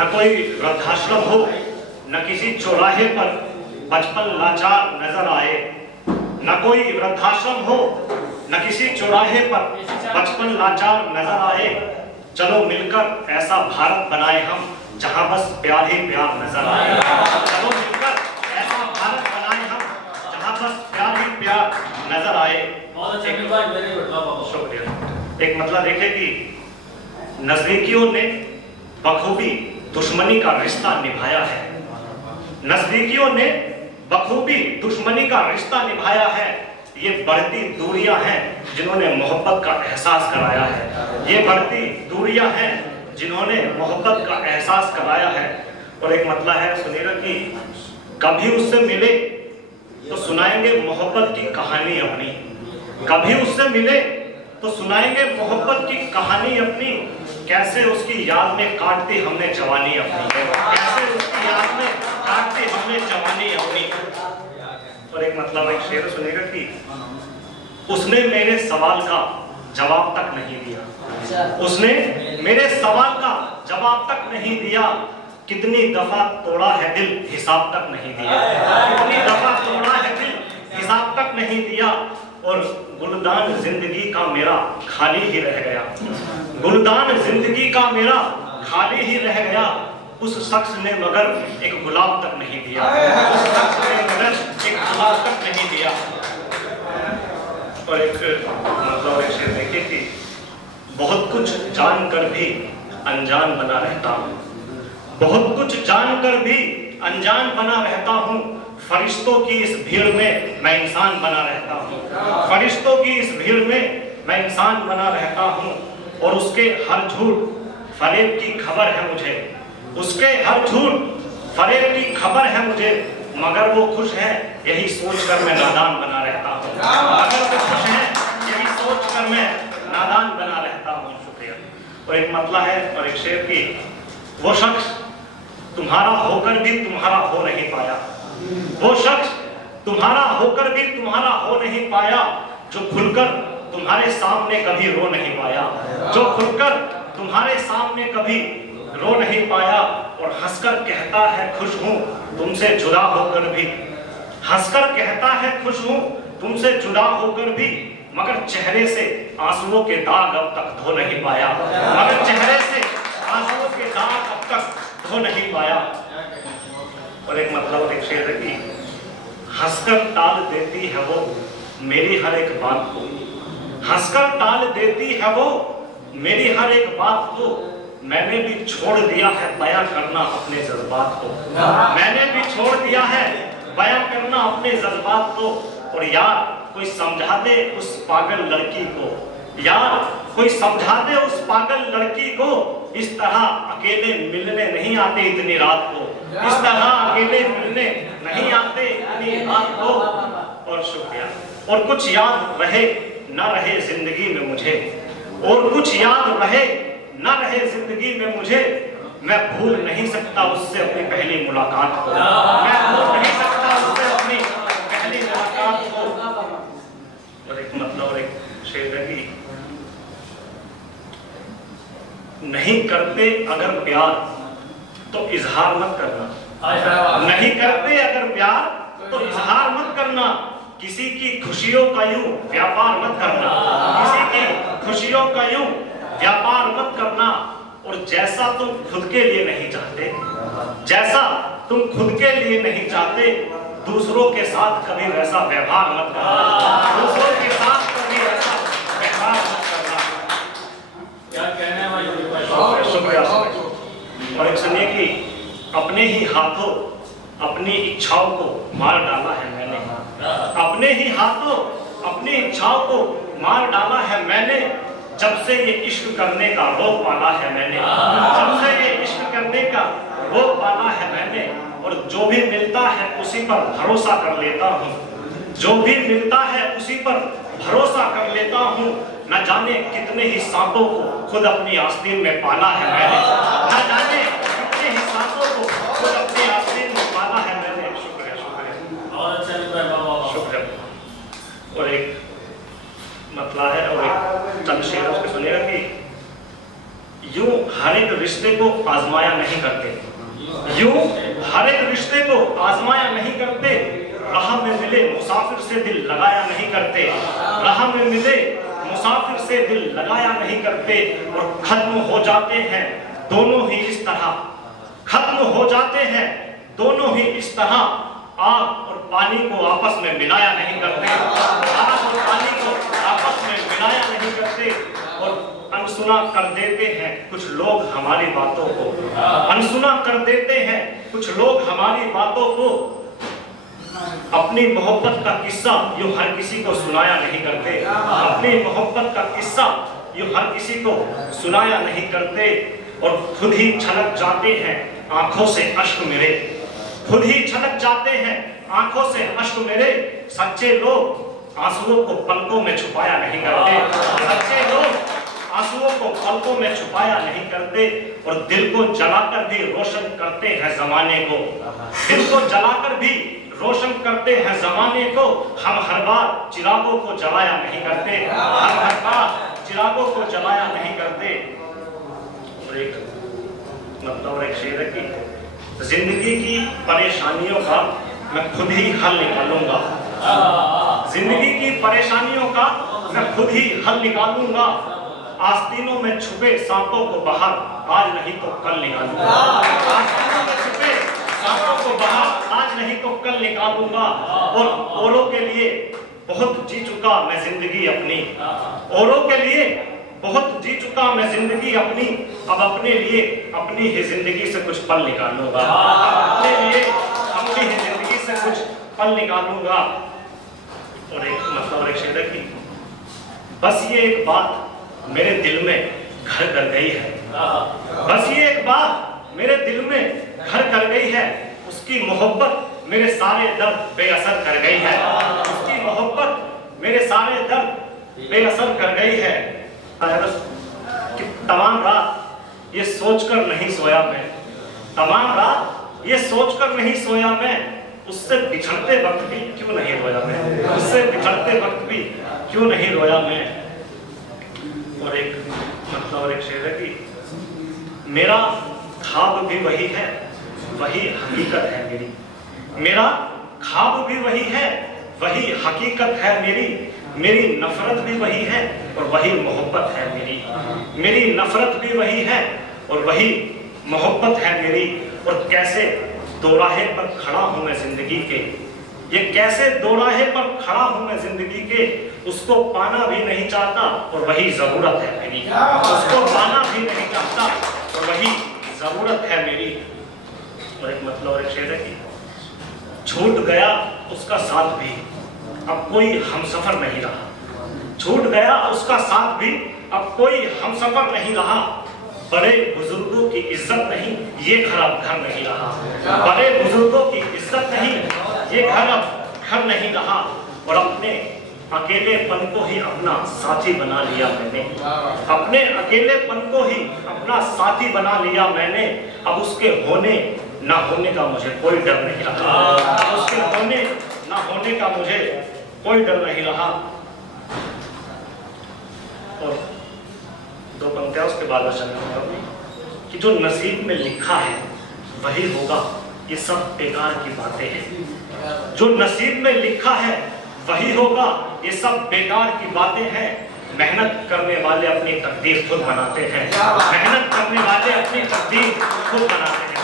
न कोई वृद्धाश्रम हो, न किसी चौराहे पर बचपन लाचार नजर आए। न कोई वृद्धाश्रम हो, न किसी चौराहे पर बचपन लाचार नजर आए। चलो मिलकर ऐसा भारत बनाए हम, जहां बस प्यार ही प्यार नजर आए। चलो मिलकर ऐसा भारत बनाए हम, जहां बस प्यार ही प्यार नजर आए। शुक्रिया। एक मतलब देखे कि नजदीकियों ने बखूबी दुश्मनी का रिश्ता निभाया है। नजदीकियों ने बखूबी दुश्मनी का रिश्ता निभाया है। ये बढ़ती दूरियां हैं जिन्होंने मोहब्बत का एहसास कराया है। ये बढ़ती दूरियां हैं जिन्होंने मोहब्बत का एहसास कराया है। और एक मतलब है सुनिएगा कि कभी उससे मिले तो सुनाएंगे मोहब्बत की कहानी अपनी। कभी उससे मिले तो सुनाएंगे मोहब्बत की कहानी अपनी। कैसे उसकी याद में काटती हमने जवानी अपनी, कैसे उसकी याद में काटती हमने जवानी अपनी। और एक मतलब एक शेर सुनेगा कि उसने मेरे सवाल का जवाब तक नहीं दिया। उसने मेरे सवाल का जवाब तक नहीं दिया। कितनी दफा तोड़ा है दिल, हिसाब तक नहीं दिया। कितनी दफा तोड़ा है दिल, हिसाब तक नहीं दिया। और गुलदान जिंदगी का मेरा खाली ही रह गया। गुलदान जिंदगी का मेरा खाली ही रह गया। उस शख्स ने मगर एक गुलाब तक नहीं दिया। उस शख्स ने मगर एक गुलाब तक नहीं दिया। और एक मतलब एक शेर देखिए कि बहुत कुछ जानकर भी अनजान बना रहता हूँ। बहुत कुछ जानकर भी अनजान बना रहता हूँ। फरिश्तों की इस भीड़ में मैं इंसान बना रहता हूँ। फरिश्तों की इस भीड़ में मैं इंसान बना रहता हूँ। और उसके हर झूठ फरेब की खबर है मुझे। उसके हर झूठ फरेब की खबर है मुझे। मगर वो खुश है यही सोचकर मैं नादान बना रहता हूँ। मगर वो खुश है यही सोचकर मैं नादान बना रहता हूँ। शुक्रिया। और एक मतलब है और एक शेर की, वो शख्स तुम्हारा होकर भी तुम्हारा हो नहीं पाया। वो शख्स तुम्हारा होकर भी तुम्हारा हो नहीं पाया। जो खुलकर तुम्हारे सामने कभी रो नहीं पाया। जो खुलकर तुम्हारे सामने कभी रो नहीं पाया। और हंसकर कहता है खुश हूं तुमसे जुदा होकर भी। हंसकर कहता है खुश हूं तुमसे जुदा होकर भी। मगर चेहरे से आंसुओं के दाग अब तक धो नहीं पाया। मगर चेहरे से आंसुओं के दाग अब तक धो नहीं पाया। और एक मतलब और एक शेर है कि हंसकर टाल देती है वो मेरी हर एक बात को। हंसकर टाल देती है वो मेरी हर एक बात को। मैंने भी छोड़ दिया है बयां करना अपने जज्बात को। मैंने भी छोड़ दिया है बयां करना अपने जज्बात को। और यार कोई समझा दे उस पागल लड़की को। यार कोई समझा दे उस पागल लड़की को। इस तरह अकेले मिलने नहीं आते इतनी रात को। इस तरह अकेले मिलने नहीं आते इतनी रात को। और शुक्रिया। और कुछ याद रहे न रहे जिंदगी में मुझे। और कुछ याद रहे न रहे जिंदगी में मुझे। मैं भूल नहीं सकता उससे अपनी पहली मुलाकात को। मैं भूल नहीं सकता उससे अपनी पहली मुलाकात को। और एक मतलब और एक शेर है कि नहीं करते अगर प्यार तो इजहार मत करना। नहीं करते अगर प्यार तो इजहार मत करना। किसी की खुशियों का यूं व्यापार मत करना। किसी की खुशियों का यूं व्यापार मत करना। और जैसा तुम खुद के लिए नहीं चाहते, जैसा तुम खुद के लिए नहीं चाहते, दूसरों के साथ कभी वैसा व्यवहार मत करना। दूसरों के साथ कभी ऐसा व्यवहार मत करना। क्या कहने वाली शुक्रिया। और एक सुनिए कि अपने ही हाथों अपनी इच्छाओं को मार डाला है मैंने। अपने ही हाथों अपनी इच्छाओं को मार डाला है मैंने। जब से ये इश्क करने का रोक पाला है मैंने। जब से ये इश्क करने का रोक पाला है मैंने। और जो भी मिलता है उसी पर भरोसा कर लेता हूँ। जो भी मिलता है उसी पर भरोसा कर लेता हूँ। न जाने कितने ही सांपों को खुद अपनी आस्तीन में पाला है मैंने। न जाने कितने ही सांपों को खुद अपनी आस्तीन में पाला है मैंने। शुक्रिया शुक्रिया। और अच्छा शुक्रिया। और एक मतलब है और एक चंद शेर उसके सुनिएगा कि यूं हर एक रिश्ते को आजमाया नहीं करते, यूं हर एक रिश्ते को आजमाया नहीं करते। राह में मिले मुसाफिर से दिल लगाया नहीं करते, राह में मिले मुसाफिर से दिल लगाया नहीं करते। और खत्म हो जाते हैं दोनों ही इस तरह, खत्म हो जाते हैं दोनों ही इस तरह। आग और पानी को आपस में मिलाया नहीं करते, आग और पानी को आपस में मिलाया नहीं करते। और अनसुना कर देते हैं कुछ लोग हमारी बातों को, अनसुना कर देते हैं कुछ लोग हमारी बातों को। अपनी मोहब्बत का किस्सा यूं हर किसी को सुनाया नहीं करते, अपनी मोहब्बत का किस्सा यूं हर किसी को सुनाया नहीं करते। और खुद ही छलक जाते हैं आंखों से अश्क मेरे, खुद ही छलक जाते हैं आंखों से अश्क मेरे। सच्चे लोग आंसुओं को पलकों में छुपाया नहीं करते, सच्चे लोग आंसुओं को पलकों में छुपाया नहीं करते। और दिल को जलाकर भी रोशन करते हैं जमाने को, दिल को जलाकर भी रोशन करते हैं जमाने को। हम हर बार चिरागों को जलाया नहीं करते, हम हर बार चिरागों को जलाया नहीं करते। और एक मतलब एक शेर है कि जिंदगी की परेशानियों का मैं खुद ही हल निकालूंगा, जिंदगी की परेशानियों का मैं खुद ही हल निकालूंगा। आस्तीनों में छुपे सांपों को बाहर आज नहीं तो कल निकालूंगा, आस्तीनों में छुपे सांपों को बाहर आज नहीं तो कल निकालूंगा। और औरों के लिए बहुत जी चुका मैं जिंदगी अपनी, औरों के लिए बहुत जी चुका मैं जिंदगी अपनी। अब अपने लिए अपनी ही जिंदगी से कुछ पल निकालूंगा, अपने लिए अपनी ही जिंदगी से कुछ पल निकालूंगा। और एक मतलब एक शेर है कि बस ये एक बात मेरे दिल में घर कर गई है, बस ये एक बात मेरे दिल में घर कर गई है। उसकी मोहब्बत मेरे सारे दर्द बेअसर कर गई है, उसकी मोहब्बत मेरे सारे दर्द बेअसर कर गई है। कि तमाम रात ये सोचकर नहीं सोया मैं, तमाम रात ये सोचकर नहीं सोया मैं। उससे बिछड़ते वक्त भी क्यों नहीं रोया मैं, उससे बिछड़ते वक्त भी क्यों नहीं रोया मैं। और एक मतलब एक शेर है कि मेरा ख्वाब भी वही है, वही हकीकत है मेरी, मेरा ख्वाब भी वही है, वही हकीकत है मेरी। मेरी नफरत भी वही है और वही मोहब्बत है मेरी, मेरी नफरत भी वही है और वही मोहब्बत है मेरी। और कैसे दोराहे पर खड़ा हूं मैं जिंदगी के, ये कैसे दोराहे पर खड़ा हूं मैं जिंदगी के। उसको पाना भी नहीं चाहता और वही जरूरत है मेरी, उसको पाना भी नहीं चाहता और वही जरूरत है मेरी। और एक मतलब और एक शेर है कि छूट गया उसका साथ भी अब कोई हमसफर नहीं रहा, छूट गया उसका साथ भी अब कोई हमसफर नहीं रहा। बड़े बुजुर्गों की इज्जत नहीं ये घर अब घर नहीं रहा, बड़े बुजुर्गों की इज्जत नहीं ये घर अब घर नहीं रहा। और अपने अकेलेपन को ही अपना साथी बना लिया मैंने, अपने अकेलेपन को ही अपना साथी बना लिया मैंने। अब उसके होने ना होने का मुझे कोई डर नहीं रहा, अब उसके होने ना होने का मुझे कोई डर नहीं रहा। और दो पंक्तियां उसके बाद कि जो नसीब में लिखा है वही होगा, ये सब बेकार की बातें हैं। जो नसीब में लिखा है वही होगा, ये सब बेकार की बातें हैं। मेहनत करने वाले अपनी तकदीर खुद बनाते हैं, मेहनत करने वाले अपनी तकदीर खुद बनाते हैं।